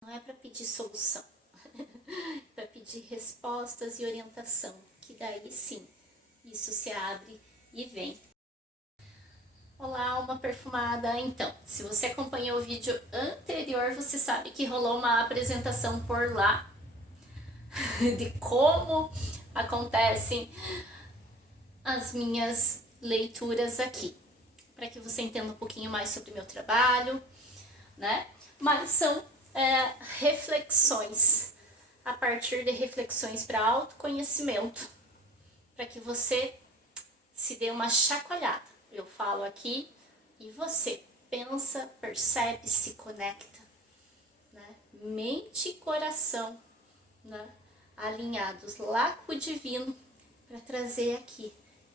Não é para pedir solução, é para pedir respostas e orientação, que daí sim, isso se abre e vem. Olá, alma perfumada! Então, se você acompanhou o vídeo anterior, você sabe que rolou uma apresentação por lá de como acontecem as minhas leituras aqui, para que você entenda um pouquinho mais sobre o meu trabalho, né? Mas são reflexões, a partir de reflexões para autoconhecimento, para que você se dê uma chacoalhada. Eu falo aqui e você pensa, percebe, se conecta, né? Mente e coração, né? Alinhados lá com o divino, para trazer aqui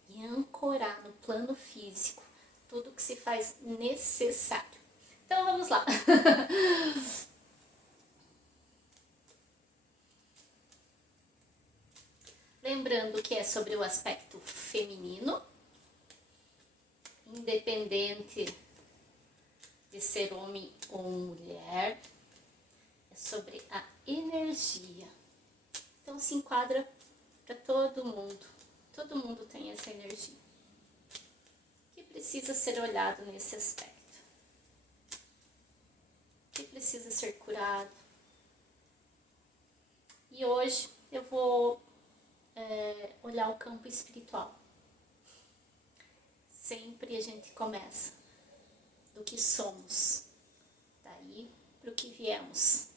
e ancorar no plano físico tudo que se faz necessário. Então vamos lá. Lembrando que é sobre o aspecto feminino, independente de ser homem ou mulher, é sobre a energia. Então se enquadra para todo mundo tem essa energia, que precisa ser olhado nesse aspecto, que precisa ser curado. E hoje eu vou olhar o campo espiritual. Sempre a gente começa do que somos, daí para o que viemos.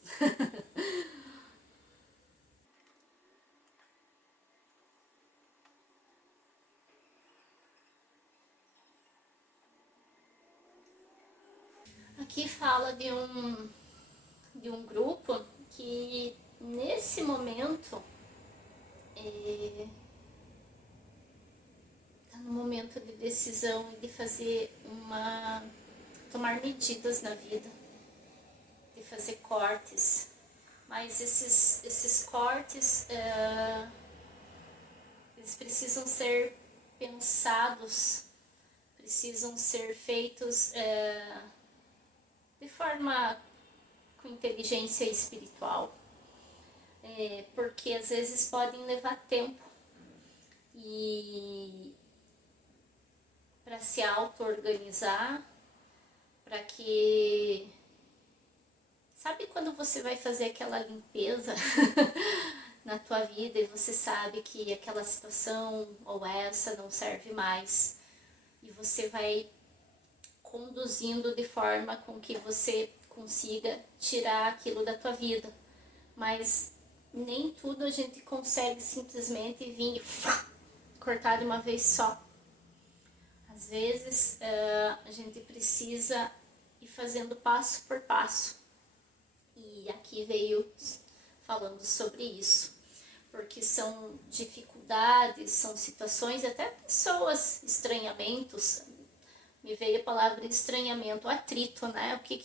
Aqui fala de um grupo que nesse momento está no momento de decisão e de tomar medidas na vida, de fazer cortes, mas esses cortes eles precisam ser pensados, precisam ser feitos de forma com inteligência espiritual, porque às vezes podem levar tempo e para se auto-organizar, para que... Sabe quando você vai fazer aquela limpeza na tua vida e você sabe que aquela situação ou essa não serve mais, e você vai conduzindo de forma com que você consiga tirar aquilo da tua vida, mas nem tudo a gente consegue simplesmente vir e cortar de uma vez só. Às vezes a gente precisa ir fazendo passo por passo, e aqui veio falando sobre isso, porque são dificuldades, são situações, até pessoas, estranhamentos. Me veio a palavra estranhamento, atrito, né? O que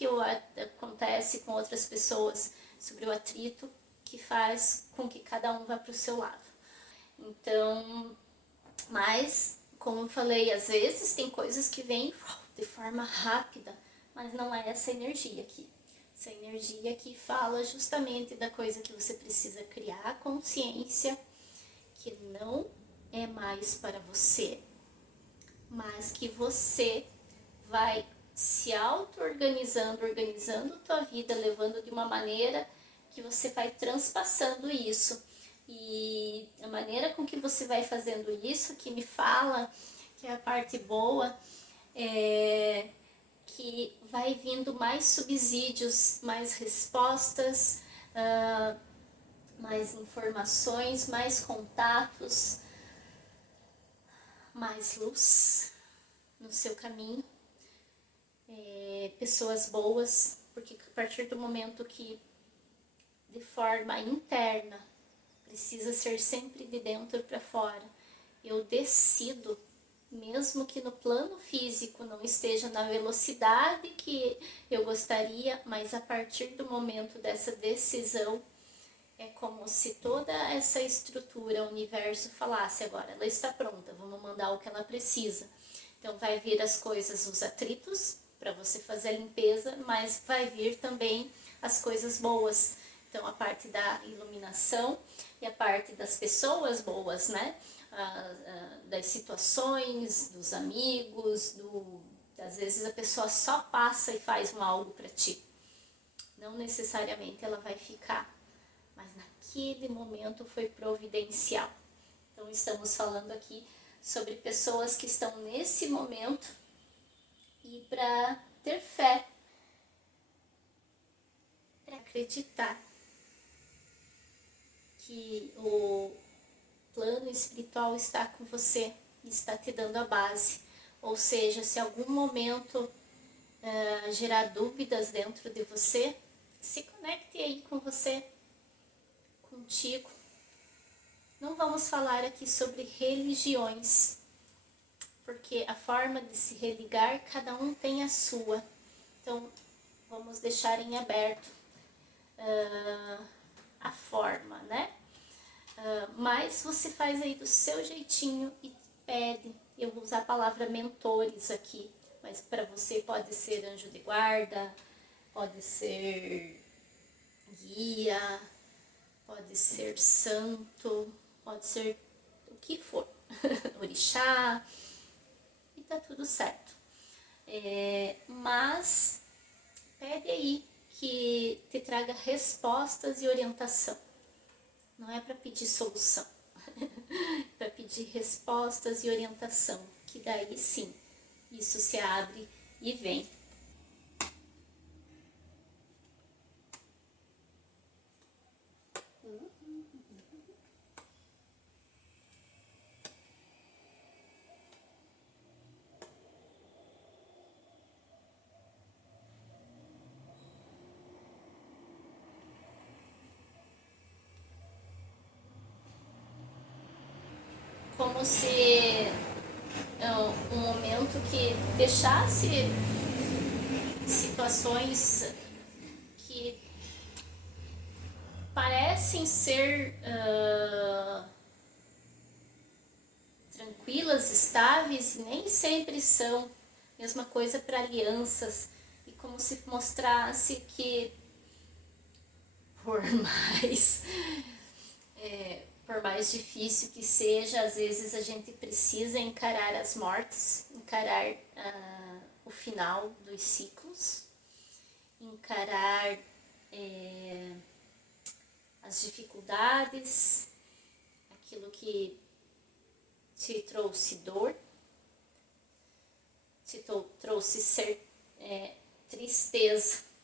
acontece com outras pessoas sobre o atrito que faz com que cada um vá para o seu lado. Então, mas, como eu falei, às vezes tem coisas que vêm de forma rápida, mas não é essa energia aqui. Essa energia que fala justamente da coisa que você precisa criar consciência, que não é mais para você, mas que você vai se auto-organizando, organizando a tua vida, levando de uma maneira que você vai transpassando isso. E a maneira com que você vai fazendo isso, que me fala, que é a parte boa, que vai vindo mais subsídios, mais respostas, mais informações, mais contatos, mais luz no seu caminho, pessoas boas, porque a partir do momento que de forma interna precisa ser sempre de dentro para fora, eu decido, mesmo que no plano físico não esteja na velocidade que eu gostaria, mas a partir do momento dessa decisão, é como se toda essa estrutura, o universo falasse agora, ela está pronta, vamos mandar o que ela precisa. Então vai vir as coisas, os atritos, para você fazer a limpeza, mas vai vir também as coisas boas. Então, a parte da iluminação e a parte das pessoas boas, né? Das situações, dos amigos, às vezes a pessoa só passa e faz um algo para ti. Não necessariamente ela vai ficar, mas naquele momento foi providencial. Então, estamos falando aqui sobre pessoas que estão nesse momento e para ter fé, para acreditar que o plano espiritual está com você, está te dando a base. Ou seja, se algum momento gerar dúvidas dentro de você, se conecte aí com você, contigo. Não vamos falar aqui sobre religiões, porque a forma de se religar, cada um tem a sua. Então, vamos deixar em aberto a forma, né? Mas você faz aí do seu jeitinho e pede. Eu vou usar a palavra mentores aqui, mas para você pode ser anjo de guarda, pode ser guia, pode ser santo, pode ser o que for, orixá, e tá tudo certo. Mas pede aí que te traga respostas e orientação. Não é para pedir solução, é para pedir respostas e orientação, que daí sim, isso se abre e vem. Como se um momento que deixasse situações que parecem ser tranquilas, estáveis, e nem sempre são. Mesma coisa para alianças. E como se mostrasse que por mais por mais difícil que seja, às vezes a gente precisa encarar as mortes, encarar o final dos ciclos, encarar as dificuldades, aquilo que te trouxe dor, te trouxe tristeza.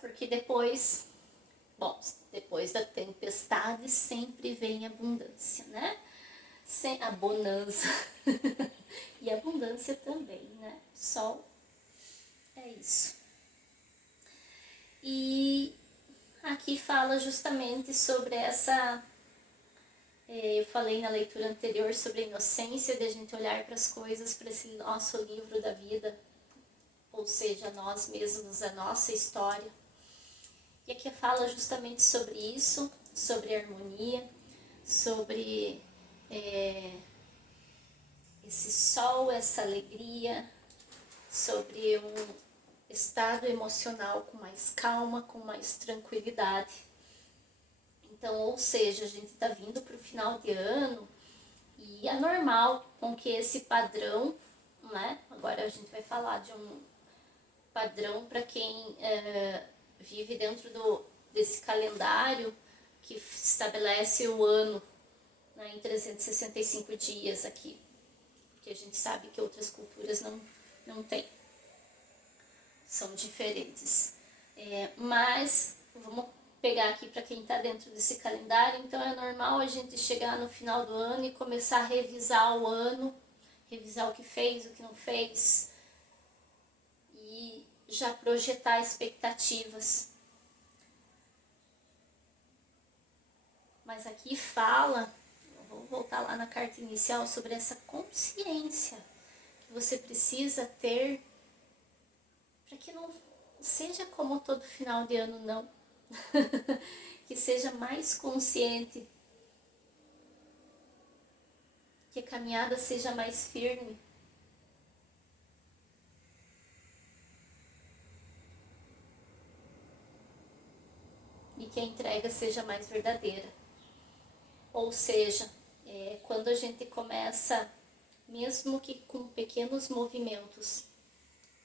Porque depois da tempestade sempre vem abundância, né? Sem a bonança e abundância também, né? Sol é isso. E aqui fala justamente sobre essa. Eu falei na leitura anterior sobre a inocência de a gente olhar para as coisas, para esse nosso livro da vida, ou seja, nós mesmos, a nossa história. E aqui fala justamente sobre isso, sobre harmonia, sobre esse sol, essa alegria, sobre um estado emocional com mais calma, com mais tranquilidade. Então, ou seja, a gente está vindo para o final de ano e é normal com que esse padrão, né? Agora a gente vai falar de um padrão para quem vive dentro desse calendário que estabelece o ano, né, em 365 dias aqui, porque a gente sabe que outras culturas não têm, são diferentes. Mas vamos pegar aqui para quem está dentro desse calendário. Então é normal a gente chegar no final do ano e começar a revisar o ano, revisar o que fez, o que não fez, e já projetar expectativas. Mas aqui fala, vou voltar lá na carta inicial, sobre essa consciência que você precisa ter para que não seja como todo final de ano, não. que seja mais consciente, que a caminhada seja mais firme. E que a entrega seja mais verdadeira. Ou seja, quando a gente começa, mesmo que com pequenos movimentos,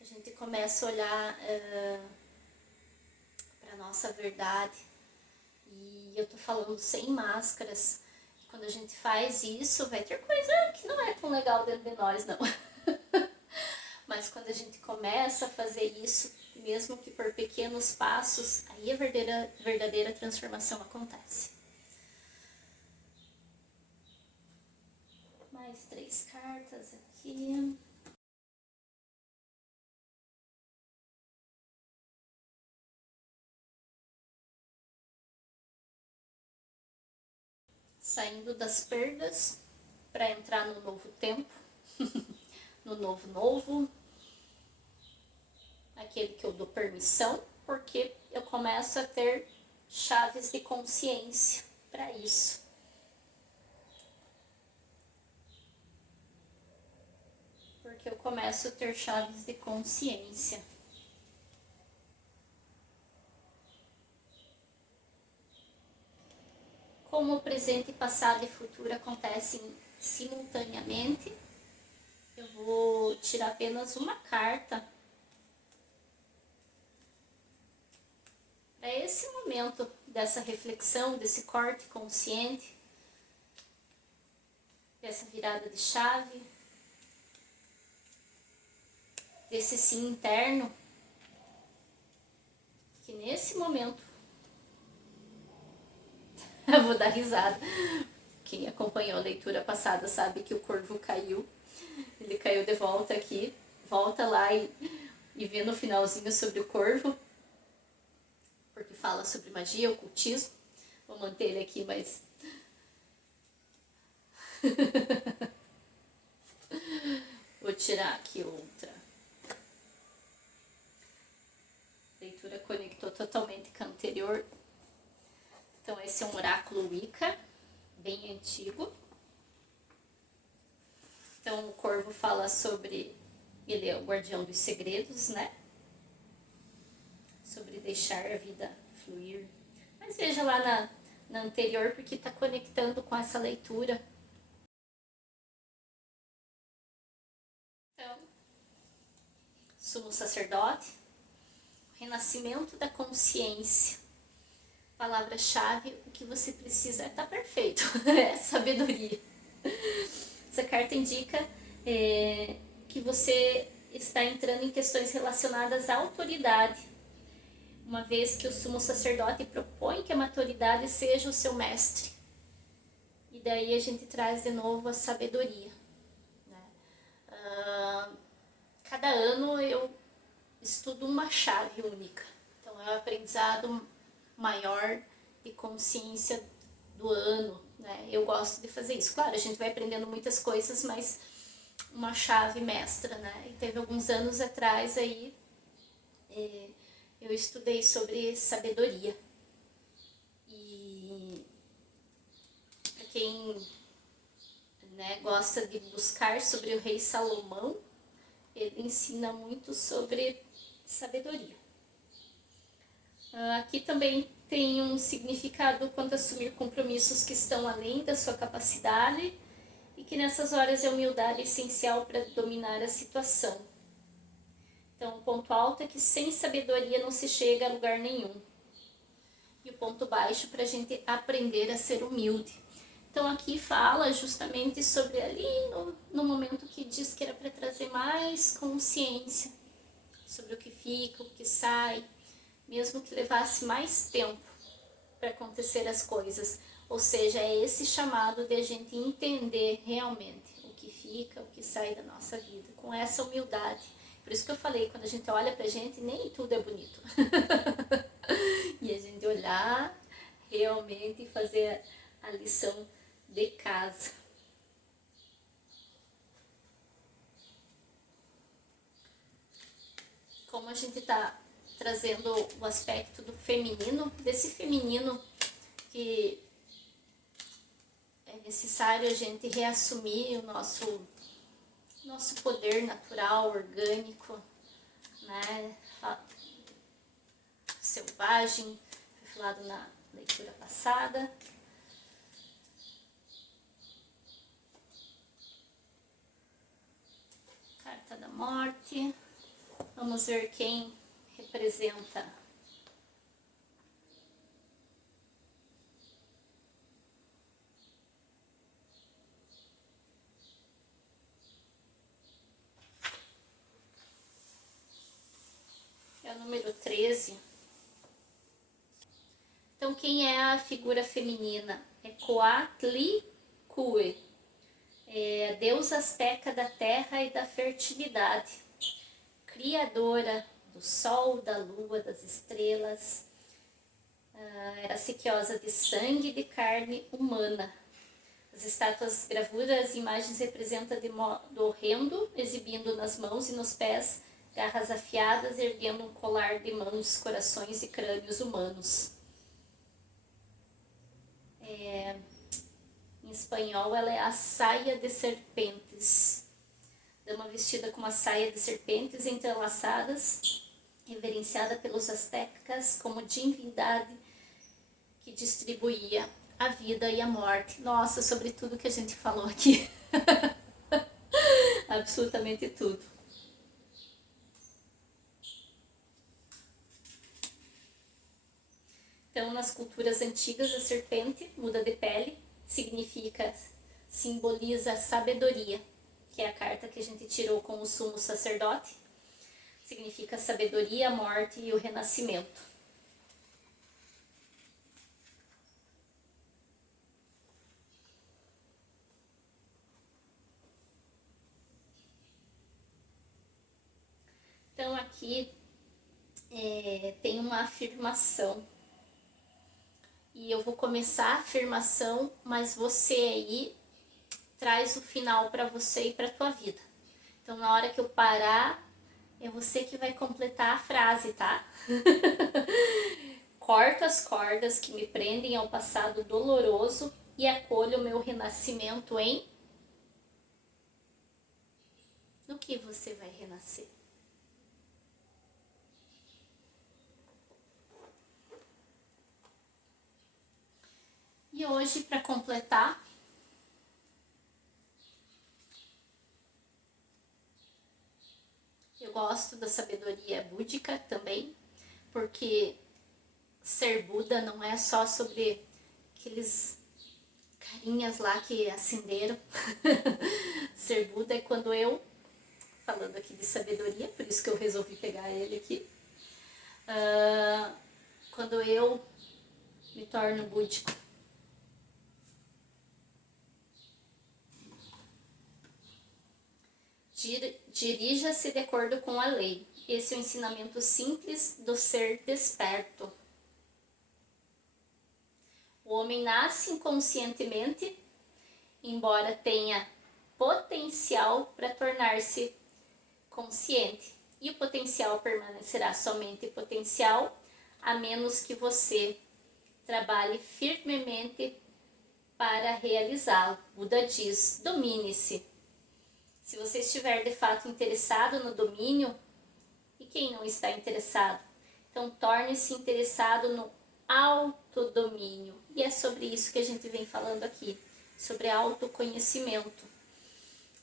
a gente começa a olhar para a nossa verdade. E eu tô falando sem máscaras. Quando a gente faz isso, vai ter coisa que não é tão legal dentro de nós, não. Mas quando a gente começa a fazer isso, mesmo que por pequenos passos, aí a verdadeira transformação acontece. Mais 3 cartas aqui. Saindo das perdas para entrar no novo tempo, no novo, aquele que eu dou permissão, porque eu começo a ter chaves de consciência para isso. Porque eu começo a ter chaves de consciência. Como o presente, passado e futuro acontecem simultaneamente, eu vou tirar apenas uma carta para esse momento dessa reflexão, desse corte consciente, dessa virada de chave, desse sim interno, que nesse momento eu vou dar risada. Quem acompanhou a leitura passada sabe que o corvo caiu. Ele caiu de volta aqui. Volta lá e vê no finalzinho sobre o corvo, porque fala sobre magia, ocultismo. Vou manter ele aqui, mas vou tirar aqui outra. A leitura conectou totalmente com a anterior. Então esse é um oráculo Wicca, bem antigo. Então o corvo fala sobre, ele é o guardião dos segredos, né? Sobre deixar a vida fluir. Mas veja lá na anterior, porque está conectando com essa leitura. Então, sumo sacerdote, renascimento da consciência. Palavra-chave, o que você precisa, tá perfeito, é sabedoria. Essa carta indica que você está entrando em questões relacionadas à autoridade, uma vez que o sumo sacerdote propõe que a maturidade seja o seu mestre. E daí a gente traz de novo a sabedoria. Né? Cada ano eu estudo uma chave única. Então é o aprendizado maior de consciência do ano, né? Eu gosto de fazer isso. Claro, a gente vai aprendendo muitas coisas, mas uma chave mestra, né? E teve alguns anos atrás aí, eu estudei sobre sabedoria. E para quem, né, gosta de buscar sobre o rei Salomão, ele ensina muito sobre sabedoria. Aqui também tem um significado quanto a assumir compromissos que estão além da sua capacidade e que nessas horas é humildade essencial para dominar a situação. Então, o ponto alto é que sem sabedoria não se chega a lugar nenhum. E o ponto baixo para a gente aprender a ser humilde. Então, aqui fala justamente sobre ali no momento que diz que era para trazer mais consciência sobre o que fica, o que sai, mesmo que levasse mais tempo para acontecer as coisas. Ou seja, é esse chamado de a gente entender realmente o que fica, o que sai da nossa vida, com essa humildade. Por isso que eu falei, quando a gente olha pra gente, nem tudo é bonito. E a gente olhar realmente e fazer a lição de casa. Como a gente tá trazendo o aspecto do feminino, desse feminino que é necessário a gente reassumir o nosso poder natural, orgânico, né? Selvagem, foi falado na leitura passada. Carta da Morte. Vamos ver quem representa. É o número 13. Então, quem é a figura feminina? É Coatlicue, é a deusa asteca da terra e da fertilidade, criadora do sol, da lua, das estrelas. Era sequiosa de sangue e de carne humana. As estátuas, gravuras e imagens representam de modo horrendo, exibindo nas mãos e nos pés garras afiadas, erguendo um colar de mãos, corações e crânios humanos. Em espanhol, ela é a saia de serpentes. Dama vestida com uma saia de serpentes entrelaçadas, reverenciada pelos astecas como divindade que distribuía a vida e a morte. Nossa, sobre tudo que a gente falou aqui. Absolutamente tudo. Então, nas culturas antigas, a serpente muda de pele, simboliza a sabedoria, que é a carta que a gente tirou com o sumo sacerdote. Significa a sabedoria, a morte e o renascimento. Então, aqui tem uma afirmação. E eu vou começar a afirmação, mas você aí traz o final para você e para tua vida. Então, na hora que eu parar, é você que vai completar a frase, tá? Corto as cordas que me prendem ao passado doloroso e acolho o meu renascimento em... No que você vai renascer? E hoje, para completar, eu gosto da sabedoria búdica também, porque ser Buda não é só sobre aqueles carinhas lá que acenderam. Ser Buda é quando eu, falando aqui de sabedoria, por isso que eu resolvi pegar ele aqui, quando eu me torno búdico. Dirija-se de acordo com a lei. Esse é o ensinamento simples do ser desperto. O homem nasce inconscientemente, embora tenha potencial para tornar-se consciente. E o potencial permanecerá somente potencial, a menos que você trabalhe firmemente para realizá-lo. Buda diz: domine-se. Se você estiver de fato interessado no domínio, e quem não está interessado? Então, torne-se interessado no autodomínio. E é sobre isso que a gente vem falando aqui, sobre autoconhecimento.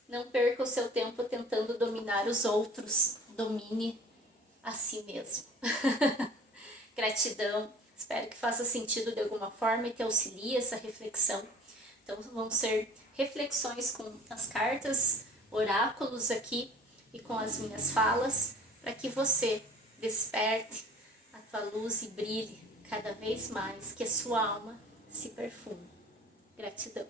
Não perca o seu tempo tentando dominar os outros, domine a si mesmo. Gratidão, espero que faça sentido de alguma forma e que auxilie essa reflexão. Então, vão ser reflexões com as cartas, oráculos aqui e com as minhas falas, para que você desperte a tua luz e brilhe cada vez mais, que a sua alma se perfume. Gratidão.